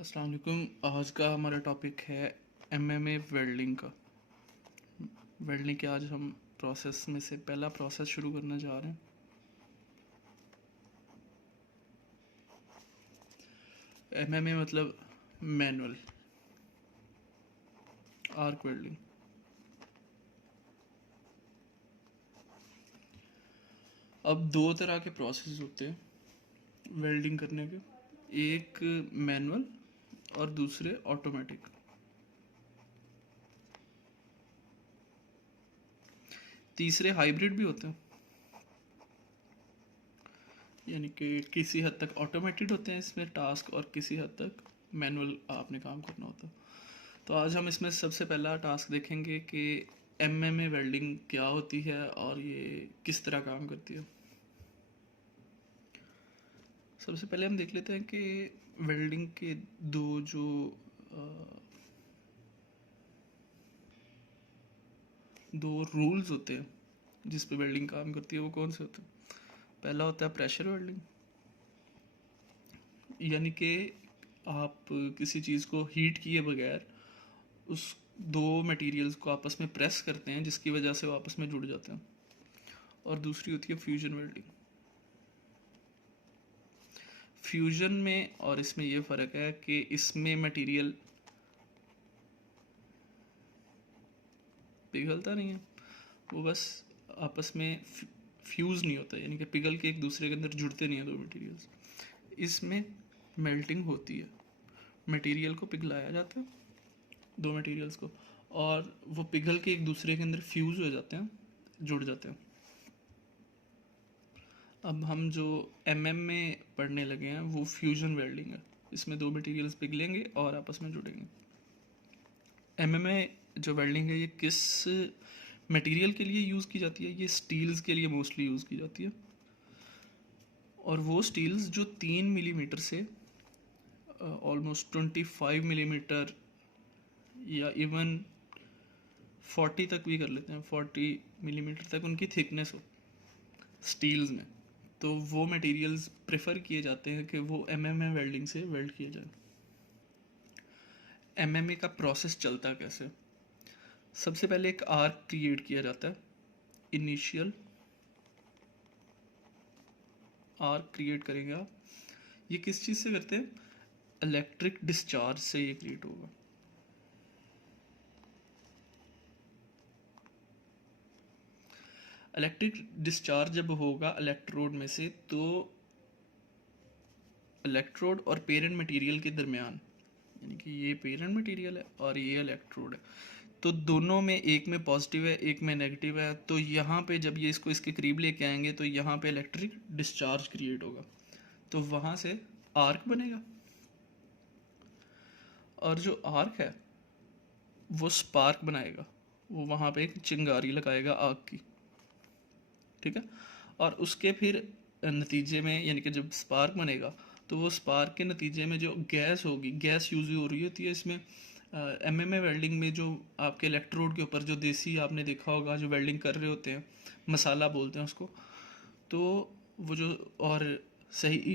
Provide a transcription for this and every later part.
अस्सलाम वालेकुम। आज का हमारा टॉपिक है एमएमए वेल्डिंग का। वेल्डिंग के आज हम प्रोसेस में से पहला प्रोसेस शुरू करने जा रहे हैं। एमएमए मतलब मैनुअल आर्क वेल्डिंग। अब दो तरह के प्रोसेस होते हैं वेल्डिंग करने के, एक मैनुअल और दूसरे ऑटोमेटिक। तीसरे हाइब्रिड भी होते हैं, यानी कि किसी हद तक ऑटोमेटेड होते हैं इसमें टास्क और किसी हद तक मैनुअल आपने काम करना होता है। तो आज हम इसमें सबसे पहला टास्क देखेंगे कि एमएमए वेल्डिंग क्या होती है और ये किस तरह काम करती है। सबसे पहले हम देख लेते हैं कि वेल्डिंग के दो रूल्स होते हैं जिस पे वेल्डिंग काम करती है, वो कौन से होते हैं। पहला होता है प्रेशर वेल्डिंग, यानी कि आप किसी चीज़ को हीट किए बगैर उस दो मटेरियल्स को आपस में प्रेस करते हैं जिसकी वजह से वो आपस में जुड़ जाते हैं। और दूसरी होती है फ्यूजन वेल्डिंग। फ्यूजन में और इसमें ये फ़र्क है कि इसमें मटेरियल पिघलता नहीं है, वो बस आपस में फ्यूज़ नहीं होता, यानी कि पिघल के एक दूसरे के अंदर जुड़ते नहीं हैं दो मटेरियल्स। इसमें मेल्टिंग होती है, मटेरियल को पिघलाया जाता है दो मटेरियल्स को, और वो पिघल के एक दूसरे के अंदर फ्यूज़ हो जाते हैं, जुड़ जाते हैं। अब हम जो एमएम में पढ़ने लगे हैं वो फ्यूजन वेल्डिंग है। इसमें दो मटेरियल्स पिघलेंगे और आपस में जुड़ेंगे। एमएम में जो वेल्डिंग है ये किस मटेरियल के लिए यूज़ की जाती है, ये स्टील्स के लिए मोस्टली यूज़ की जाती है। और वो स्टील्स जो 3 मिलीमीटर से ऑलमोस्ट 25 मिलीमीटर या इवन 40 तक भी कर लेते हैं, 40 मिलीमीटर तक उनकी थिकनेस हो स्टील्स में, तो वो मटेरियल्स प्रेफर किए जाते हैं कि वो एमएमए वेल्डिंग से वेल्ड किए जाए। एमएमए का प्रोसेस चलता कैसे। सबसे पहले एक आर्क क्रिएट किया जाता है, इनिशियल आर्क क्रिएट करेंगे आप। ये किस चीज़ से करते हैं, इलेक्ट्रिक डिस्चार्ज से ये क्रिएट होगा। इलेक्ट्रिक डिस्चार्ज जब होगा इलेक्ट्रोड में से, तो इलेक्ट्रोड और पेरेंट मटेरियल के दरमियान, यानी कि ये पेरेंट मटेरियल है और ये इलेक्ट्रोड है, तो दोनों में एक में पॉजिटिव है एक में नेगेटिव है, तो यहाँ पे जब ये इसको इसके करीब लेके आएंगे तो यहाँ पे इलेक्ट्रिक डिस्चार्ज क्रिएट होगा, तो वहाँ से आर्क बनेगा। और जो आर्क है वो स्पार्क बनाएगा, वो वहाँ पे एक चिंगारी लगाएगा आग की, ठीक है। और उसके फिर नतीजे में, यानी कि जब स्पार्क बनेगा तो वो स्पार्क के नतीजे में जो गैस होगी, गैस यूज़ हो रही होती है इसमें। एमएमए वेल्डिंग में जो आपके इलेक्ट्रोड के ऊपर जो देसी आपने देखा होगा जो वेल्डिंग कर रहे होते हैं, मसाला बोलते हैं उसको, तो वो जो, और सही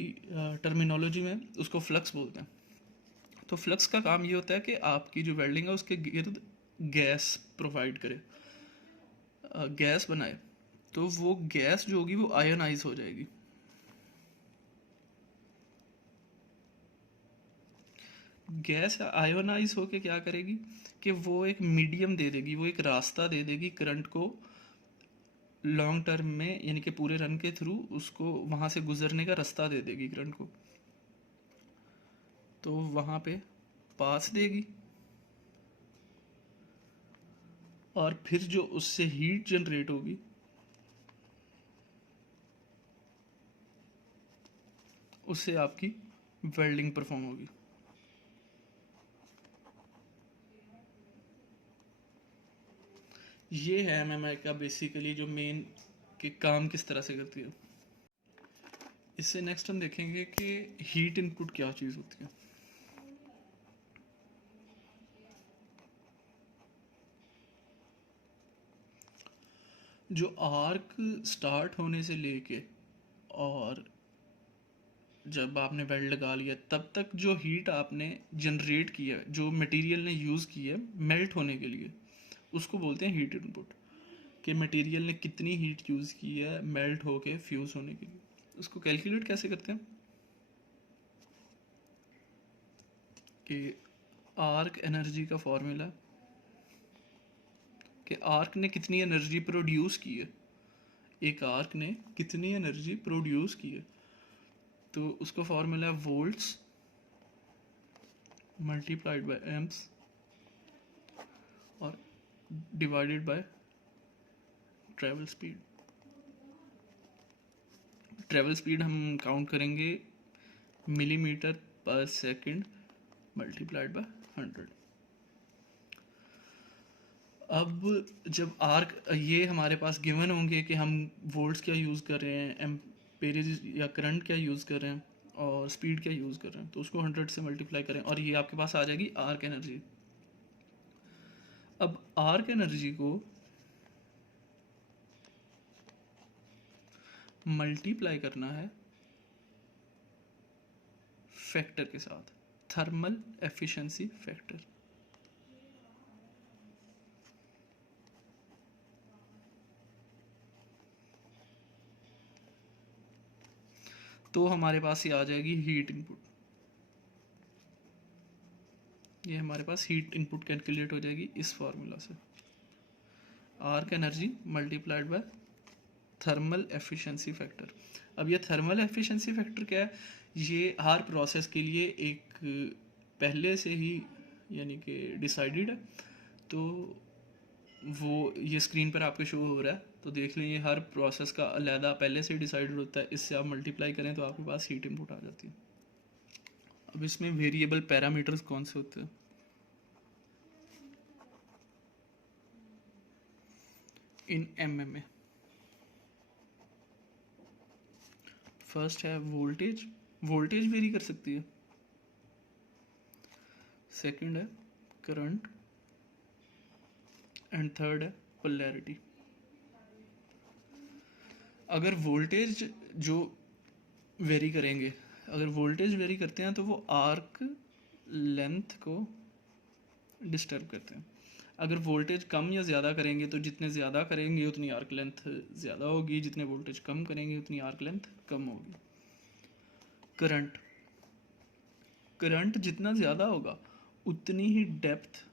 टर्मिनोलॉजी में उसको फ्लक्स बोलते हैं। तो फ्लक्स का काम ये होता है कि आपकी जो वेल्डिंग है उसके गिर्द गैस प्रोवाइड करे, गैस बनाए, तो वो गैस जो होगी वो आयनाइज हो जाएगी। गैस आयोनाइज होके क्या करेगी कि वो एक मीडियम दे देगी, वो एक रास्ता दे देगी करंट को लॉन्ग टर्म में, यानी कि पूरे रन के थ्रू उसको वहाँ से गुजरने का रास्ता दे देगी करंट को, तो वहाँ पे पास देगी। और फिर जो उससे हीट जनरेट होगी उससे आपकी वेल्डिंग परफॉर्म होगी। ये है एमएमआई का बेसिकली जो मेन कि काम किस तरह से करती है। इससे नेक्स्ट हम देखेंगे कि हीट इनपुट क्या चीज़ होती है। जो आर्क स्टार्ट होने से लेके और जब आपने वेल्ड लगा लिया तब तक जो हीट आपने जनरेट की है, जो मटेरियल ने यूज़ की है मेल्ट होने के लिए, उसको बोलते हैं हीट इनपुट। कि मटेरियल ने कितनी हीट यूज़ की है मेल्ट होके फ्यूज़ होने के लिए। उसको कैलकुलेट कैसे करते हैं कि आर्क एनर्जी का फॉर्मूला कि आर्क ने कितनी एनर्जी प्रोड्यूस की है, एक आर्क ने कितनी एनर्जी प्रोड्यूस की है, तो उसका फॉर्मूला है वोल्ट्स मल्टीप्लाइड बाय एम्प्स और divided by travel speed. Travel speed हम काउंट करेंगे मिलीमीटर पर सेकंड मल्टीप्लाइड बाय 100। अब जब आर्क ये हमारे पास गिवन होंगे कि हम वोल्ट्स क्या यूज़ कर रहे हैं, एम्पेरेज या करंट क्या यूज़ कर रहे हैं और स्पीड क्या यूज़ कर रहे हैं, तो उसको 100 से मल्टीप्लाई करें और ये आपके पास आ जाएगी आर्क एनर्जी। अब आर्क एनर्जी को मल्टीप्लाई करना है फैक्टर के साथ, थर्मल एफिशिएंसी फैक्टर। तो हमारे पास ये आ जाएगी हीट इनपुट। ये हमारे पास हीट इनपुट कैलकुलेट हो जाएगी इस फार्मूला से, arc energy multiplied by thermal efficiency factor. अब ये थर्मल एफिशिएंसी फैक्टर क्या है, ये हर प्रोसेस के लिए एक पहले से ही यानी कि डिसाइडेड है। तो वो ये स्क्रीन पर आपके शो हो रहा है, तो देख लें ये हर प्रोसेस का अलहदा पहले से ही डिसाइडेड होता है। इससे आप मल्टीप्लाई करें तो आपके पास हीट इनपुट आ जाती है। अब इसमें वेरिएबल पैरामीटर्स कौन से होते हैं, इन एमएमए फर्स्ट है वोल्टेज, वोल्टेज वेरी कर सकती है। सेकंड है करंट एंड थर्ड है पोलैरिटी। अगर वोल्टेज जो वेरी करेंगे, अगर वोल्टेज वेरी करते हैं तो वो आर्क लेंथ को डिस्टर्ब करते हैं। अगर वोल्टेज कम या ज़्यादा करेंगे तो जितने ज़्यादा करेंगे उतनी आर्क लेंथ ज़्यादा होगी, जितने वोल्टेज कम करेंगे उतनी आर्क लेंथ कम होगी। करंट, करंट जितना ज़्यादा होगा उतनी ही डेप्थ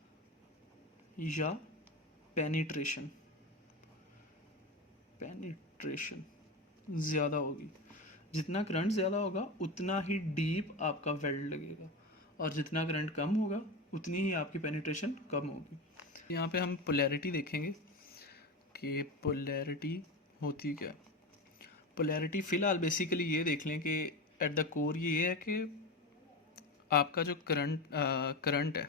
या पेनिट्रेशन पेनिट्रेशन ज़्यादा होगी। जितना करंट ज़्यादा होगा उतना ही डीप आपका वेल्ड लगेगा, और जितना करंट कम होगा उतनी ही आपकी पेनिट्रेशन कम होगी। यहाँ पे हम पोलैरिटी देखेंगे कि पोलैरिटी होती क्या। पोलैरिटी फ़िलहाल बेसिकली ये देख लें कि एट द कोर ये है कि आपका जो करंट है,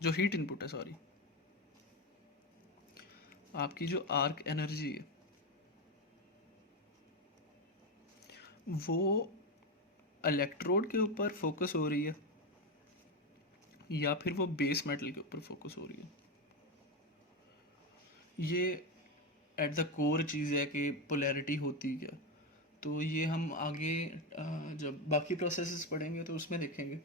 जो हीट इनपुट है सॉरी, आपकी जो आर्क एनर्जी है वो इलेक्ट्रोड के ऊपर फोकस हो रही है या फिर वो बेस मेटल के ऊपर फोकस हो रही है। ये एट द कोर चीज़ है कि पोलैरिटी होती क्या। तो ये हम आगे जब बाकी प्रोसेसेस पढ़ेंगे तो उसमें देखेंगे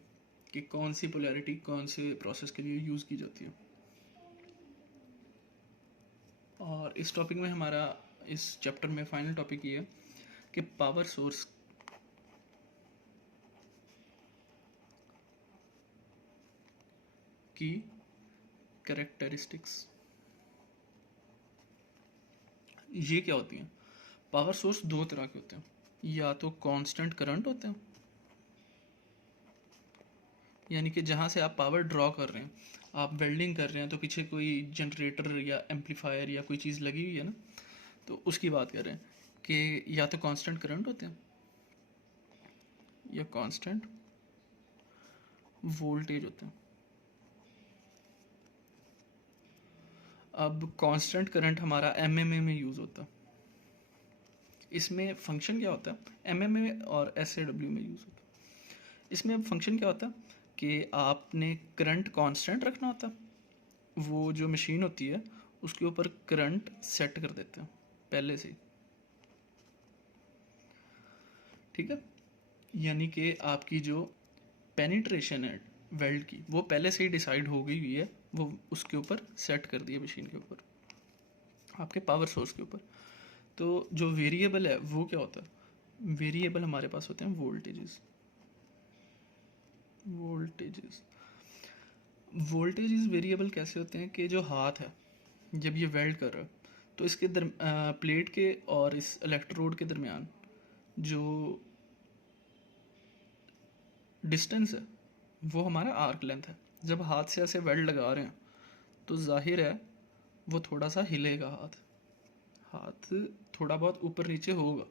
कि कौन सी पोलैरिटी कौन से प्रोसेस के लिए यूज़ की जाती है। और इस टॉपिक में हमारा इस चैप्टर में फाइनल टॉपिक ये है कि पावर सोर्स की कैरेक्टरिस्टिक्स। ये क्या होती हैं, पावर सोर्स दो तरह के होते हैं, या तो कांस्टेंट करंट होते हैं, यानी कि जहाँ से आप पावर ड्रॉ कर रहे हैं, आप वेल्डिंग कर रहे हैं तो पीछे कोई जनरेटर या एम्पलीफायर या कोई चीज़ लगी हुई है ना, तो उसकी बात कर रहे हैं कि या तो कांस्टेंट करंट होते हैं या कांस्टेंट वोल्टेज होते हैं। अब कांस्टेंट करंट हमारा एमएमए में यूज़ होता है। इसमें फंक्शन क्या होता है, एमएमए और एसएडब्ल्यू में यूज़ होता है। इसमें अब फंक्शन क्या होता है कि आपने करंट कांस्टेंट रखना होता है। वो जो मशीन होती है उसके ऊपर करंट सेट कर देते हैं पहले से ही, ठीक है। यानी कि आपकी जो पेनिट्रेशन है वेल्ड की वो पहले से ही डिसाइड हो गई हुई है, वो उसके ऊपर सेट कर दिया मशीन के ऊपर, आपके पावर सोर्स के ऊपर। तो जो वेरिएबल है वो क्या होता है, वेरिएबल हमारे पास होते हैं वोल्टेजेस। वोल्टेजेस वोल्टेजेस वेरिएबल कैसे होते हैं कि जो हाथ है जब ये वेल्ड कर रहा है तो इसके प्लेट के और इस इलेक्ट्रोड के दरमियान जो डिस्टेंस है वो हमारा आर्क लेंथ है। जब हाथ से ऐसे वेल्ड लगा रहे हैं तो जाहिर है वो थोड़ा सा हिलेगा, हाथ हाथ थोड़ा बहुत ऊपर नीचे होगा,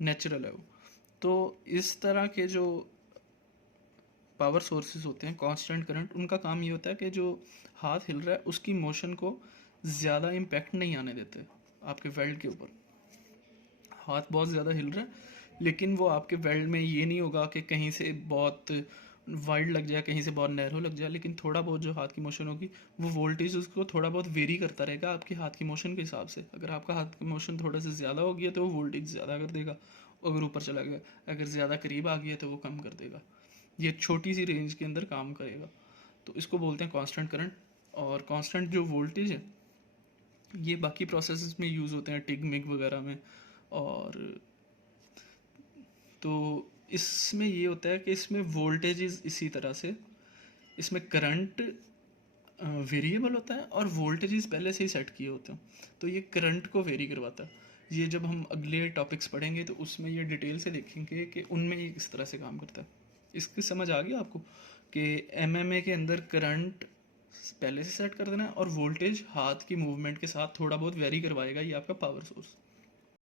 नेचुरल है वो। तो इस तरह के जो पावर सोर्सेज होते हैं कांस्टेंट करंट, उनका काम ये होता है कि जो हाथ हिल रहा है उसकी मोशन को ज़्यादा इम्पैक्ट नहीं आने देते आपके वेल्ड के ऊपर। हाथ बहुत ज़्यादा हिल रहा है लेकिन वो आपके वेल्ड में ये नहीं होगा कि कहीं से बहुत वाइड लग जाए, कहीं से बहुत नैरो लग जाए, लेकिन थोड़ा बहुत जो हाथ की मोशन होगी वो वोल्टेज उसको थोड़ा बहुत वेरी करता रहेगा आपके हाथ की मोशन के हिसाब से। अगर आपका हाथ की मोशन थोड़ा सा ज़्यादा हो गया तो वो वोल्टेज ज़्यादा कर देगा, अगर ऊपर चला गया, अगर ज़्यादा करीब आ गया तो वो कम कर देगा। ये छोटी सी रेंज के अंदर काम करेगा, तो इसको बोलते हैं कांस्टेंट करंट। और कांस्टेंट जो वोल्टेज है ये बाकी प्रोसेसेस में यूज़ होते हैं, टिग मिग वगैरह में। और तो इसमें ये होता है कि इसमें वोल्टेजेस इसी तरह से, इसमें करंट वेरिएबल होता है और वोल्टेजेस पहले से ही सेट किए होते हैं, तो ये करंट को वेरी करवाता है। ये जब हम अगले टॉपिक्स पढ़ेंगे तो उसमें ये डिटेल से देखेंगे कि उनमें ये किस तरह से काम करता है। इसकी समझ आ गई आपको कि एमएमए के अंदर करंट पहले से सेट कर देना है और वोल्टेज हाथ की मूवमेंट के साथ थोड़ा बहुत वेरी करवाएगा ये आपका पावर सोर्स।